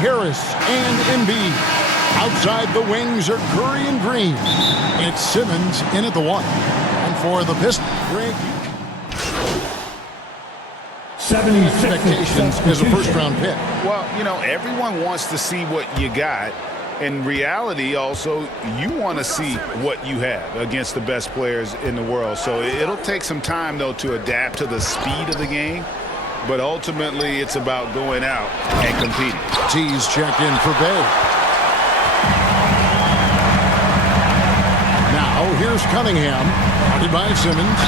Harris and Embiid. Outside the wings are Curry and Green. It's Simmons in at the 1. And for the Pistons, Greg, 76 expectations is a first-round pick. Well, you know, everyone wants to see what you got. In reality, also, you want to see what you have against the best players in the world. So it'll take some time, though, to adapt to the speed of the game. But ultimately, it's about going out and competing. T's checked in for Bay. Now, here's Cunningham, guarded by Simmons.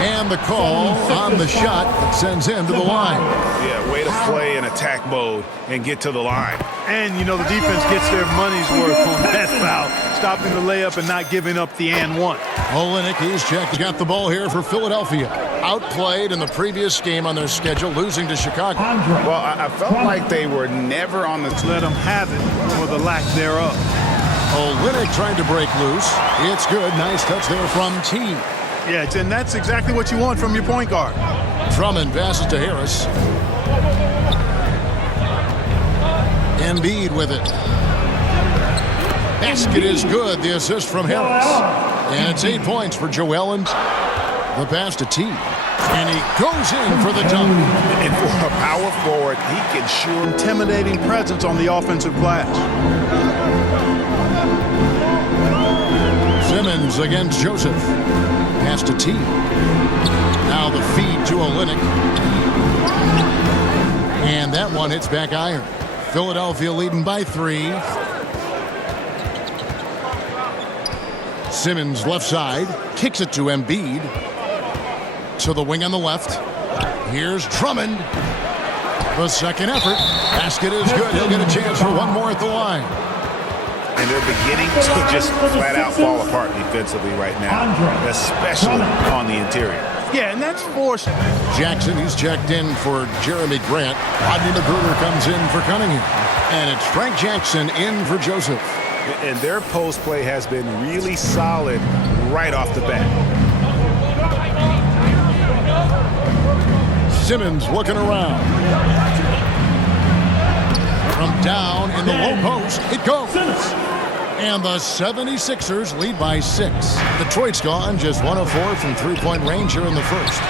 And the call on the shot that sends him to the line. Yeah, way to play in attack mode and get to the line. And, you know, the defense gets their money's worth on that foul, stopping the layup and not giving up the and one. Olynyk, he's checked. Got the ball here for Philadelphia. Outplayed in the previous game on their schedule, losing to Chicago. Well, I felt like they were never on the... Let them have it for the lack thereof. Olynyk trying to break loose. It's good. Nice touch there from T. Yeah, and that's exactly what you want from your point guard. Drummond passes to Harris. Embiid with it. Basket is good. The assist from Harris. And it's 8 points for Joel. And the pass to T. And he goes in for the dunk. And for a power forward, he can sure... Intimidating presence on the offensive glass. Simmons against Joseph. Pass to T. Now the feed to Olynyk. And that one hits back iron. Philadelphia leading by 3. Simmons left side. Kicks it to Embiid. To the wing on the left. Here's Drummond. The second effort. Basket is good. He'll get a chance for one more at the line. And they're beginning to just flat out fall apart defensively right now, especially on the interior. Yeah, and that's forced. Jackson, he's checked in for Jeremy Grant. Rodney McGruder comes in for Cunningham. And it's Frank Jackson in for Joseph. And their post play has been really solid right off the bat. Simmons looking around. From down in the low post, it goes. And the 76ers lead by 6. Detroit's gone just 1 of 4 from three-point range here in the first.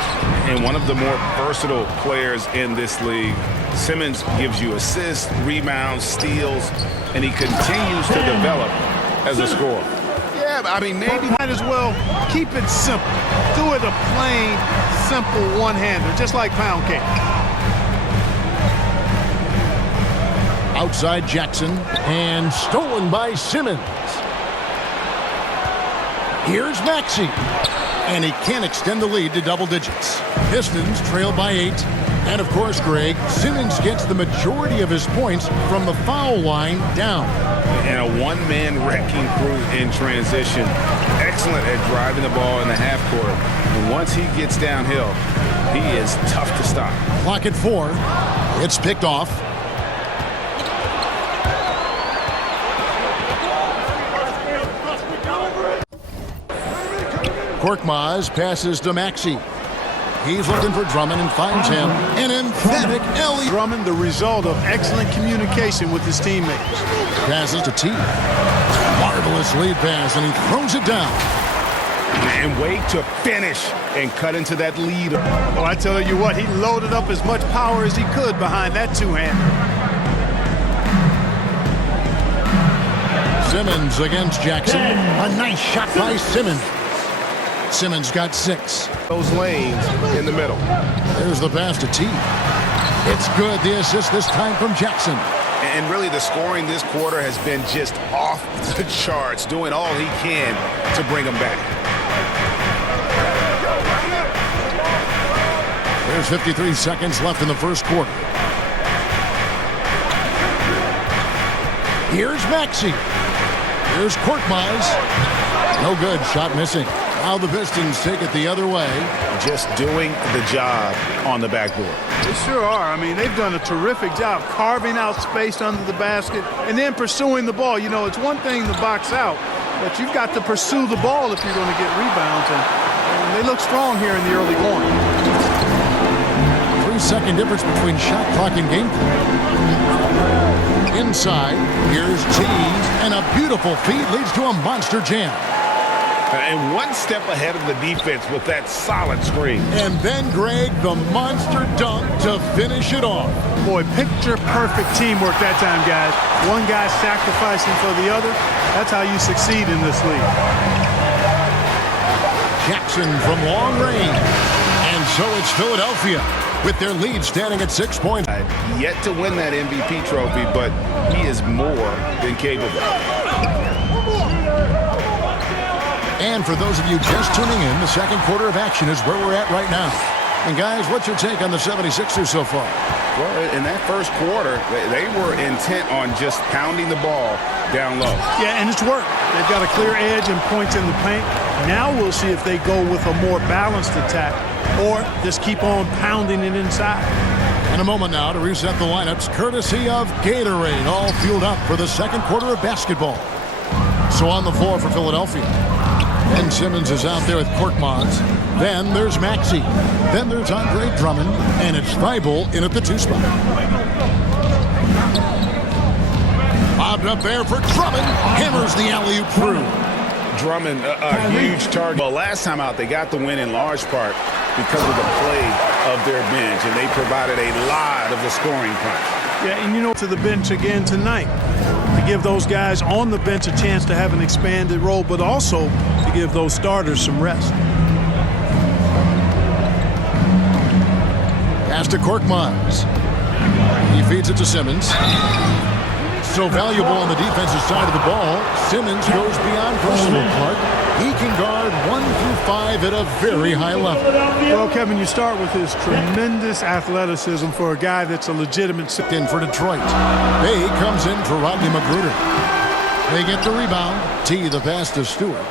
And one of the more versatile players in this league. Simmons gives you assists, rebounds, steals, and he continues to develop as a scorer. Yeah, I mean, maybe might as well keep it simple. Do it a plain, simple one-hander, just like pound cake. Outside Jackson, and stolen by Simmons. Here's Maxey, and he can't extend the lead to double digits. Pistons trail by 8, and of course, Greg, Simmons gets the majority of his points from the foul line down. And a one-man wrecking crew in transition. Excellent at driving the ball in the half court. And once he gets downhill, he is tough to stop. Clock at 4. It's picked off. Korkmaz passes to Maxey. He's looking for Drummond and finds him. An emphatic alley. Drummond, the result of excellent communication with his teammates. Passes to T. Marvelous lead pass, and he throws it down. And wait to finish and cut into that lead. Well, I tell you what, he loaded up as much power as he could behind that two-hander. Simmons against Jackson. A nice shot by Simmons. Simmons got 6. Those lanes in the middle. There's the pass to T. It's good. The assist this time from Jackson. And really the scoring this quarter has been just off the charts, doing all he can to bring them back. There's 53 seconds left in the first quarter. Here's Maxey. Here's Korkmaz. No good. Shot missing. Now the Pistons take it the other way. Just doing the job on the backboard. They sure are. I mean, they've done a terrific job carving out space under the basket and then pursuing the ball. You know, it's one thing to box out, but you've got to pursue the ball if you're going to get rebounds. And they look strong here in the early going. 3-second difference between shot clock and game clock. Inside, here's T, and a beautiful feed leads to a monster jam. And one step ahead of the defense with that solid screen. And then, Greg, the monster dunk to finish it off. Boy, picture-perfect teamwork that time, guys. One guy sacrificing for the other. That's how you succeed in this league. Jackson from long range. And so it's Philadelphia with their lead standing at 6 points. Yet to win that MVP trophy, but he is more than capable. And for those of you just tuning in, the second quarter of action is where we're at right now. And guys, what's your take on the 76ers so far? Well, in that first quarter, they were intent on just pounding the ball down low. Yeah, and it's worked. They've got a clear edge and points in the paint. Now we'll see if they go with a more balanced attack or just keep on pounding it inside. In a moment now to reset the lineups, courtesy of Gatorade, all fueled up for the second quarter of basketball. So on the floor for Philadelphia. Ben Simmons is out there with Korkmaz. Then there's Maxey. Then there's Andre Drummond. And it's Thibault in at the 2 spot. Bobbed up there for Drummond. Hammers the alley-oop through. Drummond, a huge target. Well, last time out, they got the win in large part because of the play of their bench. And they provided a lot of the scoring punch. Yeah, and you know, to the bench again tonight to give those guys on the bench a chance to have an expanded role, but also to give those starters some rest. Pass to Korkmaz. He feeds it to Simmons. So valuable on the defensive side of the ball. Simmons goes beyond personal, Clark. He can guard 1 through 5 at a very high level. Well, Kevin, you start with his tremendous athleticism for a guy that's a legitimate in for Detroit. Bay comes in for Rodney Magruder. They get the rebound. T, the pass to Stewart.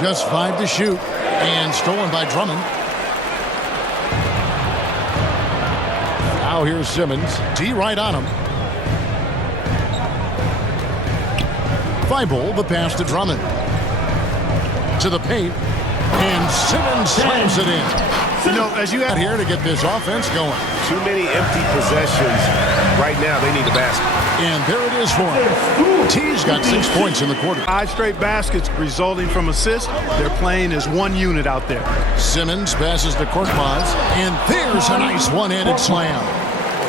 Just 5 to shoot. And stolen by Drummond. Now here's Simmons. T right on him. Thibault, the pass to Drummond. To the paint. And Simmons slams it in. You know, as you out here to get this offense going. Too many empty possessions. Right now, they need a basket. And there it is for him. T's got 6 points in the quarter. 5 straight baskets resulting from assists. They're playing as one unit out there. Simmons passes to Korkmaz. And there's a nice one-handed slam.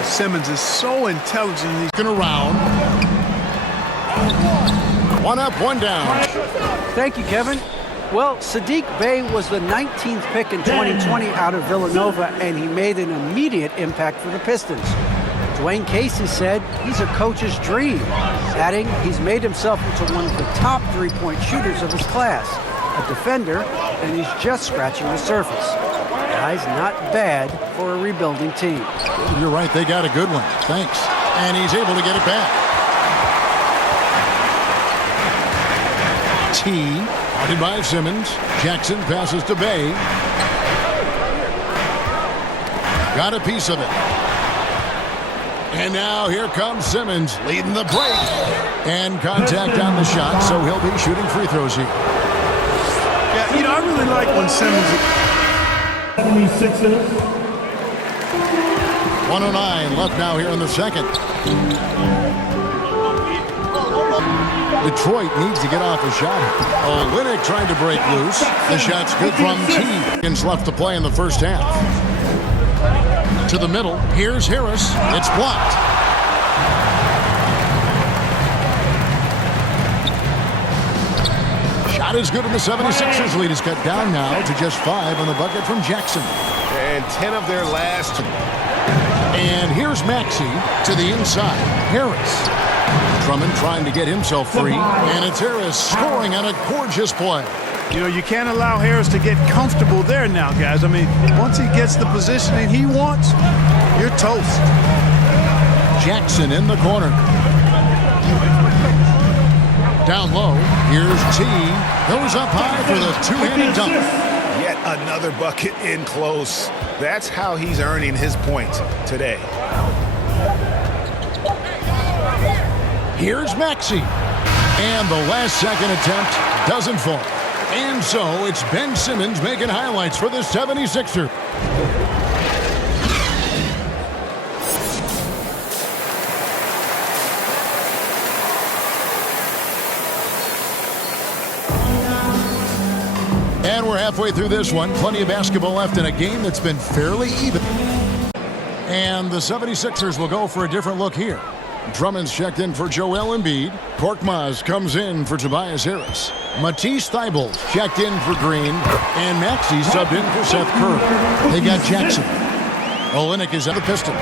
Simmons is so intelligent. He's going around. 1 up, 1 down. Thank you, Kevin. Well, Saddiq Bey was the 19th pick in 2020 out of Villanova, and he made an immediate impact for the Pistons. Dwayne Casey said he's a coach's dream, adding he's made himself into one of the top three-point shooters of his class, a defender, and he's just scratching the surface. Guy's not bad for a rebuilding team. You're right, they got a good one. Thanks. And he's able to get it back. T, guarded by Simmons. Jackson passes to Bay. Got a piece of it. And now here comes Simmons leading the break. And contact on the shot, so he'll be shooting free throws here. Yeah, you know, I really like when Simmons... 109 left now here in the second. Detroit needs to get off a shot. Olynyk trying to break loose. The shot's good from T. Seconds left to play in the first half. To the middle. Here's Harris. It's blocked. Shot is good, and the 76ers lead is cut down now to just 5 on the bucket from Jackson. And 10 of their last. And here's Maxey to the inside. Harris. Drummond trying to get himself free. And it's Harris scoring on a gorgeous play. You know, you can't allow Harris to get comfortable there now, guys. I mean, once he gets the positioning he wants, you're toast. Jackson in the corner. Down low, here's T. Goes up high for the two-handed dunk. Yet another bucket in close. That's how he's earning his points today. Here's Maxey. And the last-second attempt doesn't fall. And so it's Ben Simmons making highlights for the 76ers. halfway through this one. Plenty of basketball left in a game that's been fairly even. And the 76ers will go for a different look here. Drummond's checked in for Joel Embiid. Korkmaz comes in for Tobias Harris. Matisse Thybulle checked in for Green. And Maxey subbed in for Seth Curry. They got Jackson. Olynyk is at the Pistons.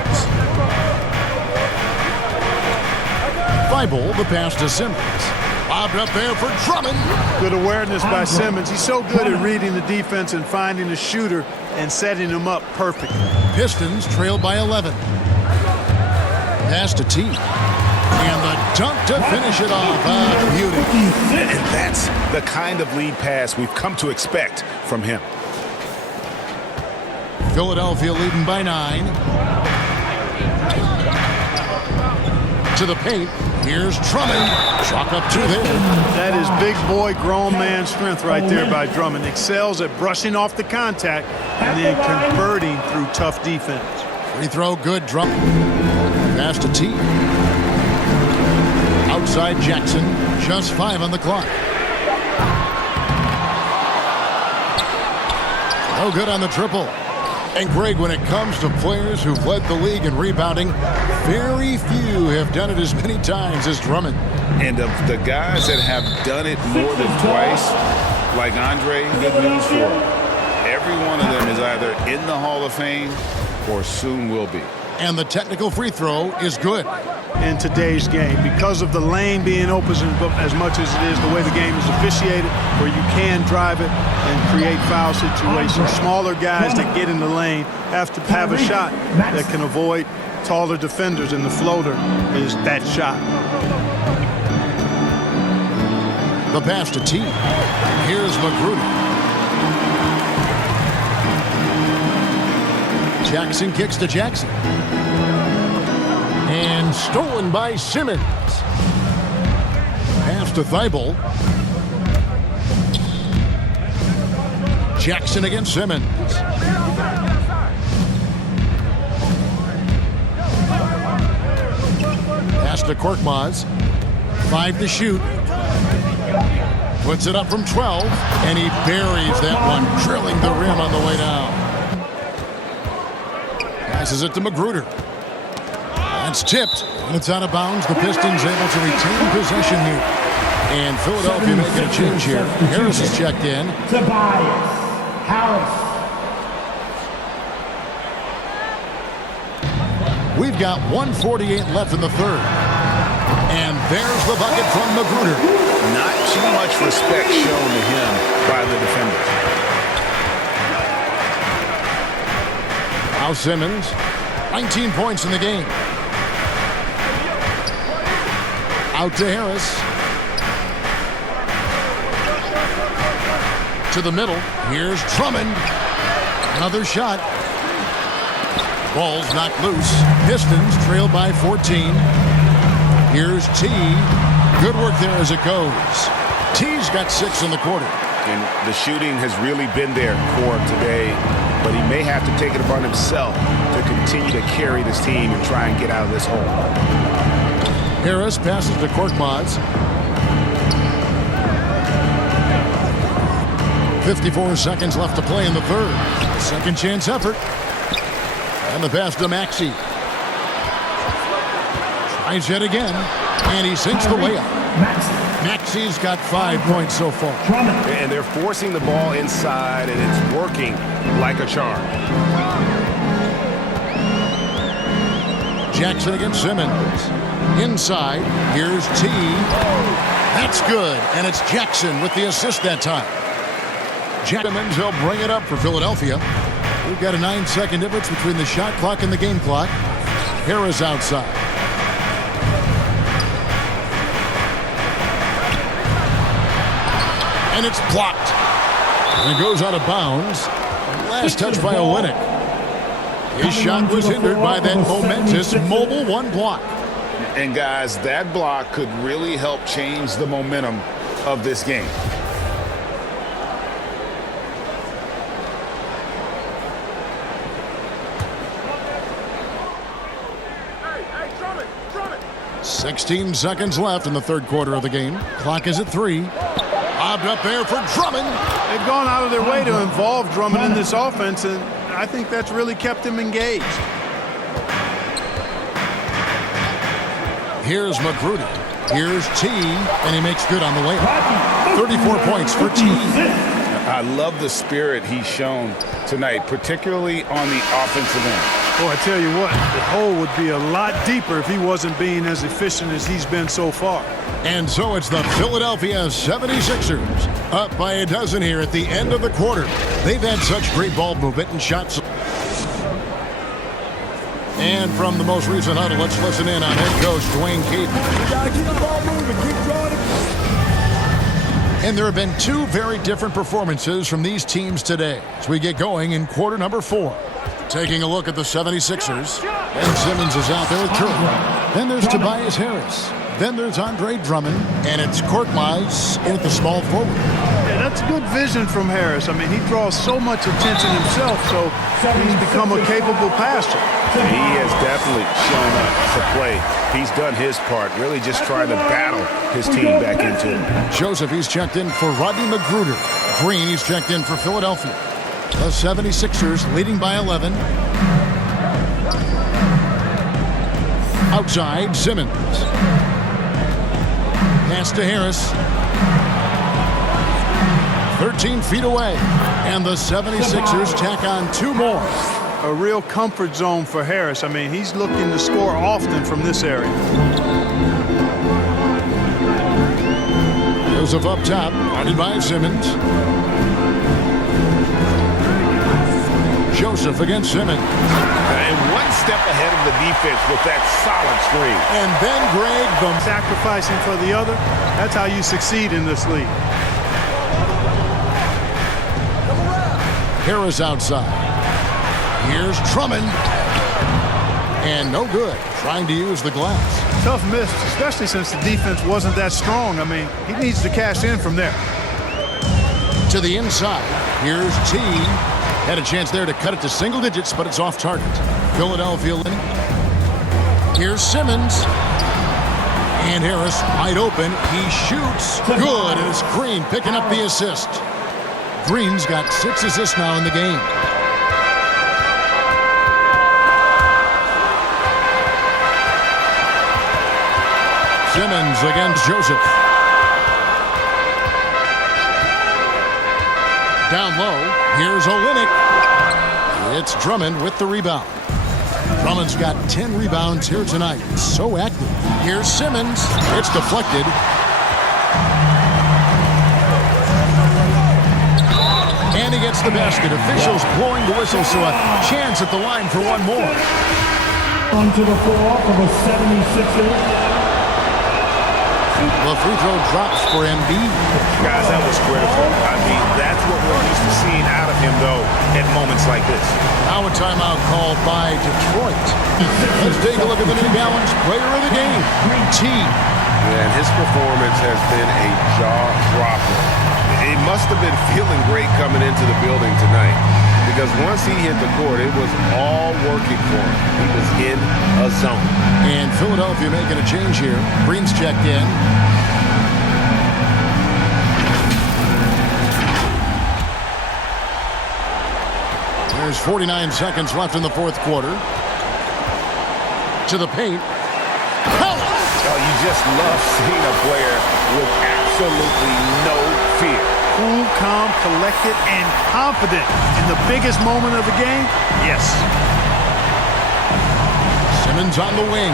Thybulle, the pass to Simmons. Lobbed up there for Drummond. Good awareness by Simmons. He's so good at reading the defense and finding the shooter and setting him up perfectly. Pistons trailed by 11. Pass to T. And the dunk to finish it off. Beauty. And that's the kind of lead pass we've come to expect from him. Philadelphia leading by 9. To the paint. Here's Drummond. Chalk up 2 there. That is big boy, grown man strength right there by Drummond. Excels at brushing off the contact and then converting through tough defense. Free throw good. Drummond. Pass to T. Outside Jackson. Just 5 on the clock. No good on the triple. And Greg, when it comes to players who've led the league in rebounding, very few have done it as many times as Drummond. And of the guys that have done it more than twice, like Andre, good news for him. Every one of them is either in the Hall of Fame or soon will be. And the technical free throw is good. In today's game, because of the lane being open as much as it is, the way the game is officiated, where you can drive it and create foul situations. Smaller guys that get in the lane have to have a shot that can avoid taller defenders, and the floater is that shot. The pass to T. Here's McGruder. Jackson kicks to Jackson. And stolen by Simmons. Pass to Thybulle. Jackson against Simmons. Pass to Korkmaz. 5 to shoot. Puts it up from 12. And he buries that one, drilling the rim on the way down. Passes it to McGruder. That's tipped, and it's out of bounds. The Pistons able to retain possession here. And Philadelphia making a change here. Harris is checked in. Tobias Harris. We've got 1:48 left in the third. And there's the bucket from McGruder. Not too much respect shown to him by the defenders. Now Simmons, 19 points in the game. Out to Harris. To the middle. Here's Drummond. Another shot. Ball's knocked loose. Pistons trail by 14. Here's T. Good work there as it goes. T's got 6 in the quarter. And the shooting has really been there for him today, but he may have to take it upon himself to continue to carry this team and try and get out of this hole. Harris passes to Korkmaz. 54 seconds left to play in the third. Second chance effort. And the pass to Maxey. Tries yet again. And he sinks the layup. Maxey's got 5 points so far. And they're forcing the ball inside, and it's working like a charm. Jackson against Simmons. Inside, here's T. That's good, and it's Jackson with the assist that time. Simmons will bring it up for Philadelphia. We've got a 9-second difference between the shot clock and the game clock. Harris outside. And it's blocked. And it goes out of bounds. Last touch by Olynyk. His shot was hindered by that momentous mobile 1 block. And guys, that block could really help change the momentum of this game. Drummond. 16 seconds left in the third quarter of the game. Clock is at 3. Lobbed up there for Drummond. They've gone out of their way to involve Drummond in this offense, and I think that's really kept him engaged. Here's Magruder. Here's T, and he makes good on the layup. 34 points for T. I love the spirit he's shown tonight, particularly on the offensive end. Boy, I tell you what, the hole would be a lot deeper if he wasn't being as efficient as he's been so far. And so it's the Philadelphia 76ers up by a dozen here at the end of the quarter. They've had such great ball movement and shots. And from the most recent huddle, let's listen in on head coach Dwayne Casey. You gotta keep the ball moving, keep drawing it. And there have been two very different performances from these teams today as we get going in quarter number 4. Taking a look at the 76ers. Ben Simmons is out there with Curry. Then there's Tobias Harris. Then there's Andre Drummond. And it's Korkmaz in at the small forward. Yeah, that's good vision from Harris. I mean, he draws so much attention himself, so he's become a capable passer. He has definitely shown up to play. He's done his part, really just trying to battle his team back into it. Joseph, he's checked in for Rodney Magruder. Green, he's checked in for Philadelphia. The 76ers leading by 11. Outside, Simmons. Pass to Harris. 13 feet away. And the 76ers tack on 2 more. A real comfort zone for Harris. I mean, he's looking to score often from this area. Joseph up top, guarded by Simmons. Joseph against Simmons. And one step ahead of the defense with that solid screen. And then Greg, the Sacrificing for the other, that's how you succeed in this league. Harris outside. Here's Drummond. And no good. Trying to use the glass. Tough miss, especially since the defense wasn't that strong. I mean, he needs to cash in from there. To the inside. Here's T. Had a chance there to cut it to single digits, but it's off target. Philadelphia leading. Here's Simmons. And Harris wide open. He shoots. Good. And it's Green picking up the assist. Green's got 6 assists now in the game. Simmons against Joseph. Down low, here's Olynyk. It's Drummond with the rebound. Drummond's got 10 rebounds here tonight. So active. Here's Simmons. It's deflected. And he gets the basket. Officials blowing the whistle, so a chance at the line for one more. Onto the floor for the 76ers. The free throw drops for Embiid. Guys, that was critical. I mean, that's what we're used to seeing out of him, though, at moments like this. Now a timeout called by Detroit. Let's take a look at the New Balance player of the game, T. And his performance has been a jaw-dropper. He must have been feeling great coming into the building tonight, because once he hit the court, it was all working for him. He was in a zone. And Philadelphia making a change here. Green's checked in. There's 49 seconds left in the fourth quarter. To the paint. Oh, you just love seeing a player with absolutely no fear. Cool, calm, collected, and confident in the biggest moment of the game. Yes. Simmons on the wing.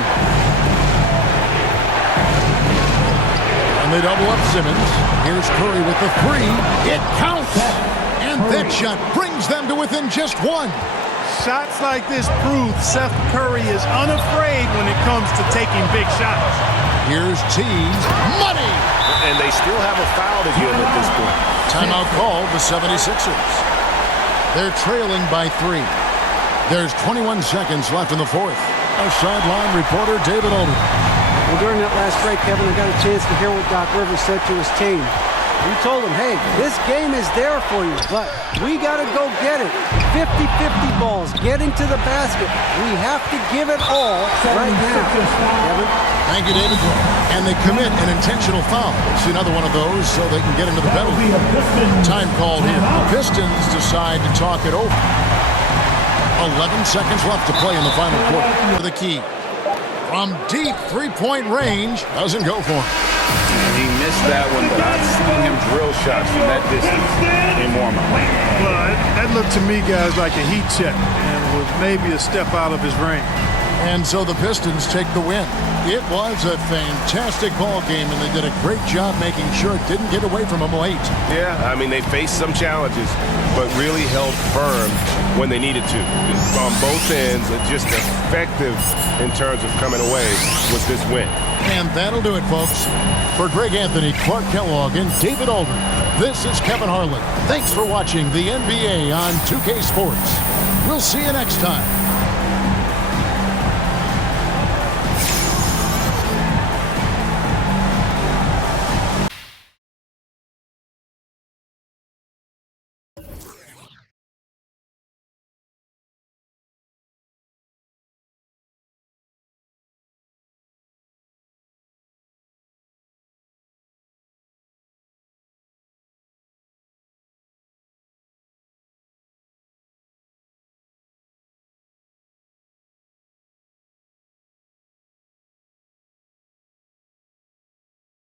And they double up Simmons. Here's Curry with the 3. It counts. And that shot brings them to within just 1. Shots like this prove Seth Curry is unafraid when it comes to taking big shots. Here's T's money. And they still have a foul to give at this point. Timeout called the 76ers. They're trailing by 3. There's 21 seconds left in the fourth. Our sideline reporter, David Olden. Well, during that last break, Kevin, I got a chance to hear what Doc Rivers said to his team. We told him, hey, this game is there for you, but we got to go get it. 50-50 balls, getting to the basket. We have to give it all right now. Kevin? Thank you, David. And they commit an intentional foul. It's another one of those so they can get into the penalty. Time called here. The Pistons decide to talk it over. 11 seconds left to play in the final quarter. The key. From deep three-point range, doesn't go for him. He missed that one, but I've seen him drill shots from that distance in warm-up. Well, that looked to me, guys, like a heat check and was maybe a step out of his range. And so the Pistons take the win. It was a fantastic ball game, and they did a great job making sure it didn't get away from them late. Yeah, I mean, they faced some challenges, but really held firm when they needed to. On both ends, just effective in terms of coming away with this win. And that'll do it, folks. For Greg Anthony, Clark Kellogg, and David Aldridge, this is Kevin Harlan. Thanks for watching the NBA on 2K Sports. We'll see you next time.